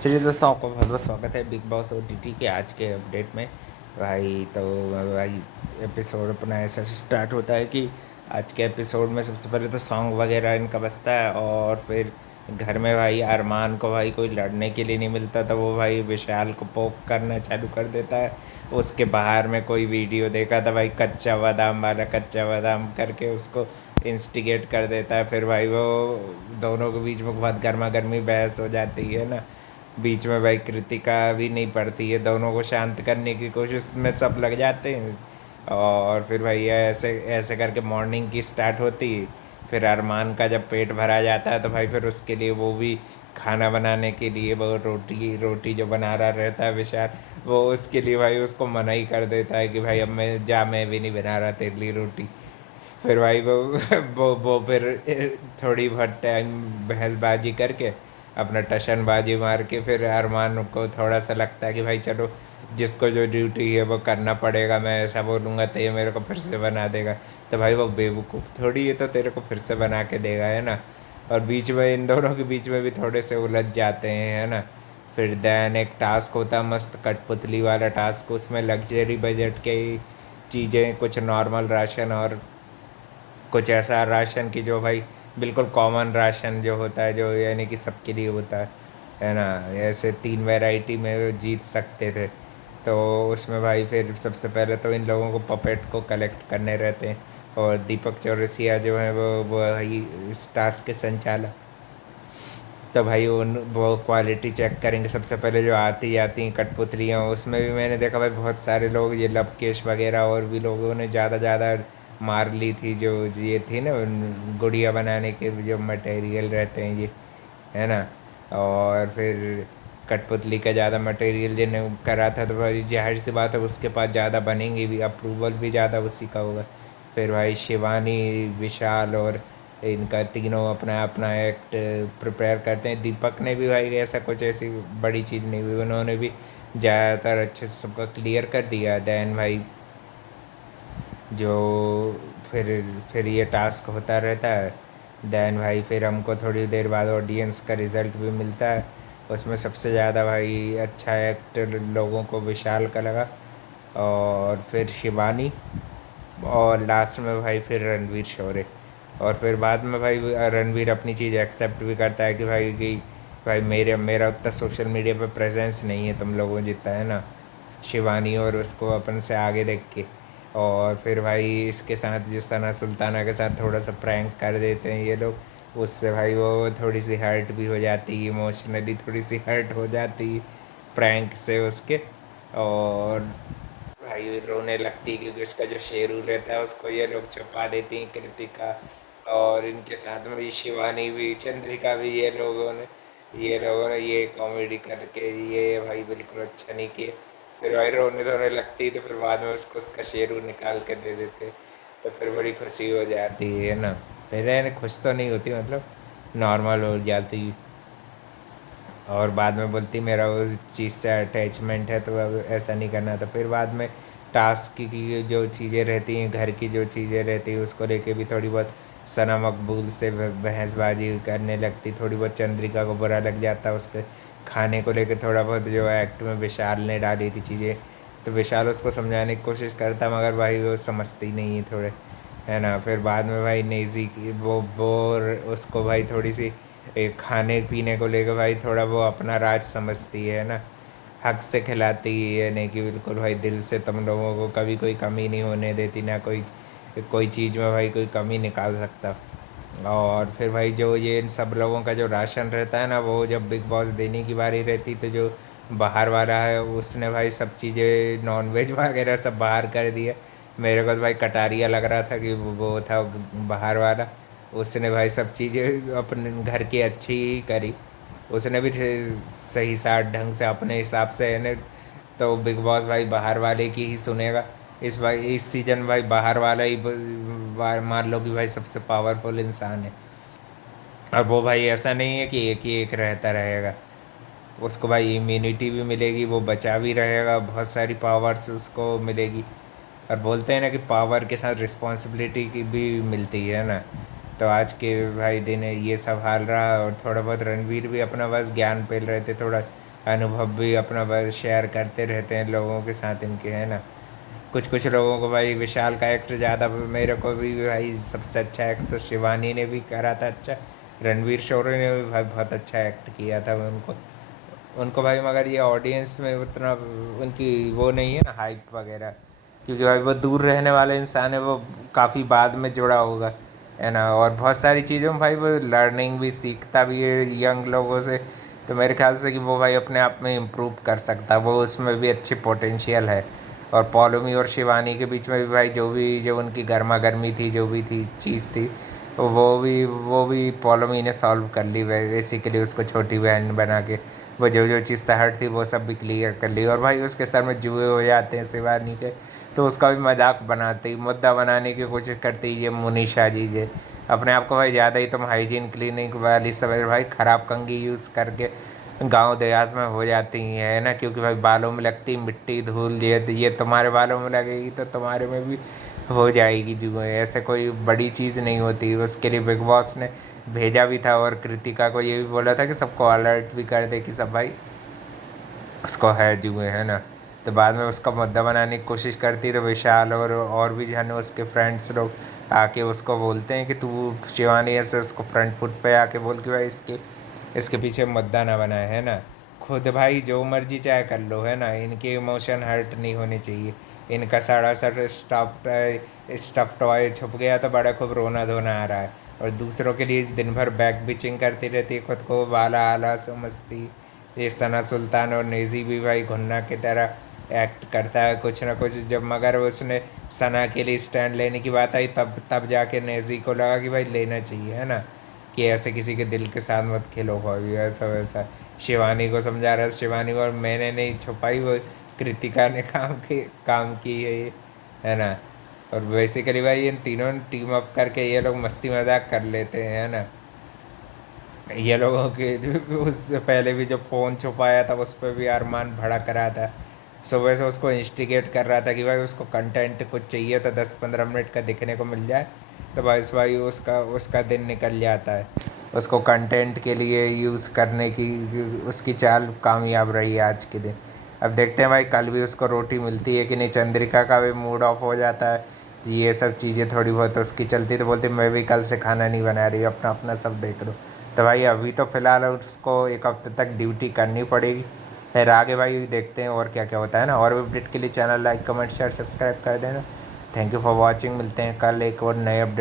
चलिए दोस्तों, आपका बहुत बहुत स्वागत है बिग बॉस ओटीटी के आज के अपडेट में। भाई तो भाई एपिसोड अपना ऐसा स्टार्ट होता है कि आज के एपिसोड में सबसे पहले तो सॉन्ग वगैरह इनका बजता है, और फिर घर में भाई अरमान को भाई कोई लड़ने के लिए नहीं मिलता, तो वो भाई विशाल को पोक करना चालू कर देता है। उसके बाहर में कोई वीडियो देखा था भाई, कच्चा बादाम वाला, कच्चा बादाम करके उसको इंस्टिगेट कर देता है। फिर भाई वो दोनों के बीच में बहुत गर्मा गर्मी बहस हो जाती है ना। बीच में भाई कृतिका भी नहीं पड़ती है, दोनों को शांत करने की कोशिश में सब लग जाते हैं। और फिर भाई ऐसे ऐसे करके मॉर्निंग की स्टार्ट होती है। फिर अरमान का जब पेट भरा जाता है तो भाई फिर उसके लिए वो भी खाना बनाने के लिए वो रोटी रोटी जो बना रहा रहता है विशाल, वो उसके लिए भाई उसको मना ही कर देता है कि भाई अब मैं भी नहीं बना रहा तेरे लिए रोटी। फिर भाई वो फिर थोड़ी बहुत टाइम बहसबाजी करके अपना टशनबाजी मार के फिर अरमान को थोड़ा सा लगता है कि भाई चलो, जिसको जो ड्यूटी है वो करना पड़ेगा, मैं ऐसा बोलूँगा तो ये मेरे को फिर से बना देगा। तो भाई वो बेवकूफ़ थोड़ी है, तो तेरे को फिर से बना के देगा, है ना। और बीच में इन दोनों के बीच में भी थोड़े से उलझ जाते हैं, है ना। फिर दैन एक टास्क होता मस्त कठपुतली वाला टास्क, उसमें लग्जरी बजट के चीज़ें, कुछ नॉर्मल राशन और कुछ ऐसा राशन की जो भाई बिल्कुल कॉमन राशन जो होता है, जो यानी कि सबके लिए होता है ना। ऐसे 3 वैरायटी में जीत सकते थे। तो उसमें भाई फिर सबसे पहले तो इन लोगों को पपेट को कलेक्ट करने रहते हैं, और दीपक चौरसिया जो है वो भाई इस टास्क के संचालक। तो भाई उन वो क्वालिटी चेक करेंगे सबसे पहले, जो आती आती हैं कठपुतलियाँ, उसमें भी मैंने देखा भाई बहुत सारे लोग, ये लवकेश वगैरह और भी लोगों ने ज़्यादा ज़्यादा मार ली थी, जो ये थी ना गुड़िया बनाने के जो मटेरियल रहते हैं ये, है ना। और फिर कठपुतली का ज़्यादा मटेरियल जिन्हें करा था, तो भाई जाहिर सी बात है उसके पास ज़्यादा बनेंगी भी, अप्रूवल भी ज़्यादा उसी का होगा। फिर भाई शिवानी, विशाल और इनका तीनों अपना अपना एक्ट प्रिपेयर करते हैं। दीपक ने भी भाई ऐसा कुछ ऐसी बड़ी चीज़ नहीं हुई, उन्होंने भी ज़्यादातर अच्छे से सबका क्लियर कर दिया। दैन भाई जो फिर फिर ये टास्क होता रहता है। दैन भाई फिर हमको थोड़ी देर बाद ऑडियंस का रिज़ल्ट भी मिलता है। उसमें सबसे ज़्यादा भाई अच्छा एक्टर लोगों को विशाल का लगा, और फिर शिवानी, और लास्ट में भाई फिर रणवीर शौर्य। और फिर बाद में भाई रणवीर अपनी चीज़ एक्सेप्ट भी करता है कि भाई मेरा उतना सोशल मीडिया पे प्रेजेंस नहीं है तुम लोगों जितना, है ना। शिवानी और उसको अपन से आगे देख के। और फिर भाई इसके साथ जिस सना सुल्ताना के साथ थोड़ा सा प्रैंक कर देते हैं ये लोग, उससे भाई वो थोड़ी सी हर्ट भी हो जाती है, इमोशनली थोड़ी सी हर्ट हो जाती है प्रैंक से उसके। और भाई रोने लगती है क्योंकि उसका जो शेरू रहता है उसको ये लोग छुपा देती हैं, कृतिका और इनके साथ में ये शिवानी भी, चंद्रिका भी, ये लोगों ने ये कॉमेडी करके ये भाई बिल्कुल अच्छा नहीं किया। फिर भाई रोने धोने लगती है, तो फिर बाद में उसको उसका शेरू निकाल कर दे देते, तो फिर बड़ी खुशी हो जाती है ना। फिर यानी खुश तो नहीं होती, मतलब नॉर्मल हो जाती। और बाद में बोलती मेरा उस चीज़ से अटैचमेंट है, तो अब ऐसा नहीं करना था। फिर बाद में टास्क की जो चीज़ें रहती हैं, घर की जो चीज़ें रहती हैं, उसको लेके भी थोड़ी बहुत सना मकबूल से बहसबाजी करने लगती। थोड़ी बहुत चंद्रिका को बुरा लग जाता उसके खाने को लेके, थोड़ा बहुत जो एक्ट में विशाल ने डाली थी चीज़ें, तो विशाल उसको समझाने की कोशिश करता, मगर भाई वो समझती नहीं है थोड़े, है ना। फिर बाद में भाई नेज़ी की वो उसको भाई थोड़ी सी खाने पीने को लेकर भाई थोड़ा वो अपना राज समझती है ना। हक से खिलाती है, नहीं कि बिल्कुल भाई दिल से तुम लोगों को कभी कोई कमी नहीं होने देती, ना कोई कोई चीज़ में भाई कोई कमी निकाल सकता। और फिर भाई जो ये इन सब लोगों का जो राशन रहता है ना, वो जब बिग बॉस देने की बारी रहती, तो जो बाहर वाला है उसने भाई सब चीज़ें नॉन वेज वगैरह सब बाहर कर दिया। मेरे को तो भाई कटारिया लग रहा था कि वो था बाहर वाला। उसने भाई सब चीज़ें अपने घर की अच्छी ही करी। उसने भी सही साथ ढंग से अपने हिसाब से, है। तो बिग बॉस भाई बाहर वाले की ही सुनेगा। इस सीज़न भाई बाहर वाला ही मान लो कि भाई सबसे पावरफुल इंसान है। और वो भाई ऐसा नहीं है कि एक ही एक रहता रहेगा, उसको भाई इम्यूनिटी भी मिलेगी, वो बचा भी रहेगा, बहुत सारी पावर्स उसको मिलेगी। और बोलते हैं ना कि पावर के साथ रिस्पॉन्सिबिलिटी की भी मिलती है ना। तो आज के भाई दिन ये सब हाल रहा, और थोड़ा बहुत रणवीर भी अपना बस ज्ञान पेल रहे थे, थोड़ा अनुभव भी अपना शेयर करते रहते हैं लोगों के साथ इनके, है ना। कुछ कुछ लोगों को भाई विशाल का एक्ट ज़्यादा, मेरे को भी भाई सबसे अच्छा एक्ट तो शिवानी ने भी करा था अच्छा। रणवीर शोरे ने भी भाई बहुत अच्छा एक्ट किया था उनको। उनको भाई मगर ये ऑडियंस में उतना उनकी वो नहीं है ना, हाइप वगैरह, क्योंकि भाई वो दूर रहने वाला इंसान है, वो काफ़ी बाद में जुड़ा होगा, है ना। और बहुत सारी चीज़ों में भाई वो लर्निंग भी सीखता भी है यंग लोगों से। तो मेरे ख्याल से कि वो भाई अपने आप में इम्प्रूव कर सकता है, वो उसमें भी अच्छी पोटेंशियल है। और पौलमी और शिवानी के बीच में भी भाई जो उनकी गर्मा गर्मी थी, जो भी थी चीज़ थी, वो भी पौलमी ने सॉल्व कर ली बेसिकली, उसको छोटी बहन बना के। वो जो जो चीज़ सहट थी वो सब भी क्लियर कर ली। और भाई उसके सर में जुए हो जाते हैं शिवानी के, तो उसका भी मजाक बनाते ही, मुद्दा बनाने की कोशिश करती है ये मुनीषा जी जे। अपने आप को भाई ज़्यादा ही तुम हाइजीन क्लिनिक वाली सब भाई ख़राब कंघी यूज़ करके गांव देहात में हो जाती हैं, है ना। क्योंकि भाई बालों में लगती मिट्टी धूल, ये तुम्हारे बालों में लगेगी तो तुम्हारे में भी हो जाएगी जुए। ऐसे कोई बड़ी चीज़ नहीं होती। उसके लिए बिग बॉस ने भेजा भी था और कृतिका को ये भी बोला था कि सबको अलर्ट भी कर दे कि सब भाई उसको है जुए, है ना। तो बाद में उसका मुद्दा बनाने की कोशिश करती तो विशाल और भी जन उसके फ्रेंड्स लोग आके उसको बोलते हैं कि तू शिवानी ऐसे उसको फ्रंट फुट पे आके बोल कि भाई इसके इसके पीछे मुद्दा ना बनाए, है ना। खुद भाई जो मर्जी चाहे कर लो, है ना। इनके इमोशन हर्ट नहीं होने चाहिए। इनका सारा सर स्टफ टॉय छुप गया तो बड़ा खूब रोना धोना आ रहा है, और दूसरों के लिए दिन भर बैक बिचिंग करती रहती है, खुद को बाला आला समझती। ये सना सुल्तान और नेज़ी भी भाई घुन्ना की तरह एक्ट करता है कुछ ना कुछ। जब मगर उसने सना के लिए स्टैंड लेने की बात आई, तब तब जाके नेज़ी को लगा कि भाई लेना चाहिए, है ना। कि ऐसे किसी के दिल के साथ मत खेलो भाई, ऐसा वैसा। शिवानी को समझा रहा है, शिवानी को, और मैंने नहीं छुपाई, वो कृतिका ने काम की है ये, है ना। और बेसिकली भाई इन तीनों ने टीम अप करके ये लोग मस्ती मजाक कर लेते हैं, है ना। ये लोगों के उससे पहले भी जब फ़ोन छुपाया था उस पर भी अरमान भड़क रहा था। सुबह से उसको इंस्टिगेट कर रहा था कि भाई उसको कंटेंट कुछ चाहिए तो 10-15 मिनट का दिखने को मिल जाए, तो बस भाई उसका उसका दिन निकल जाता है। उसको कंटेंट के लिए यूज़ करने की उसकी चाल कामयाब रही है आज के दिन। अब देखते हैं भाई कल भी उसको रोटी मिलती है कि नहीं। चंद्रिका का भी मूड ऑफ हो जाता है, ये सब चीज़ें थोड़ी बहुत उसकी चलती, तो बोलती मैं भी कल से खाना नहीं बना रही, अपना अपना सब देख लो। तो भाई अभी तो फ़िलहाल उसको एक हफ्ते तक ड्यूटी करनी पड़ेगी, फिर आगे भाई देखते हैं और क्या क्या होता है ना। और भी अपडेट के लिए channel like comment share subscribe कर देना। थैंक यू फॉर वॉचिंग, मिलते हैं कल एक और नए अपडेट।